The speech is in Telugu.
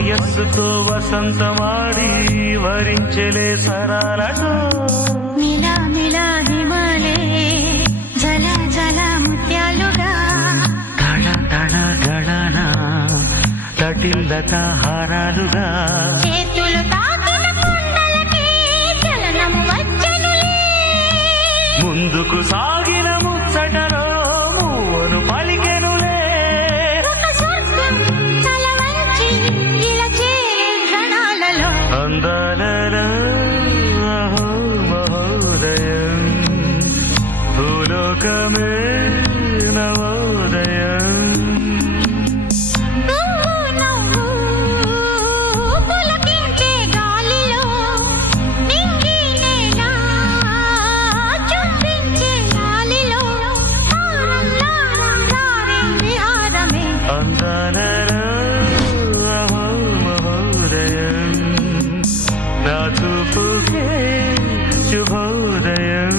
వయస్సుతో వసంతమాడి వరించెలే సరాలతో మిలా మిలా హిమాలే జల జల ముత్యాలుగా తడ తడ గడన తటిల్లత హారాలుగా చేతులు తాకిన కొండలకి చలనం వచ్చనులే ముందుకు సాగిన ముచ్చటలో మూవను పలికెనులే ఒక స్వర్గం తల వంచి ఇలా చేరే క్షణాలలో అందాలలో అహో మహోదయం భూలోకమే నవోదయం నువ్వు నవ్వు పులకించే గాలిలో నింగి నేల చుంబించే గాలిలో తారల్లా రారే విహారమే అందాలలో అహో మహోదయం నా చూపుకే శుభోదయం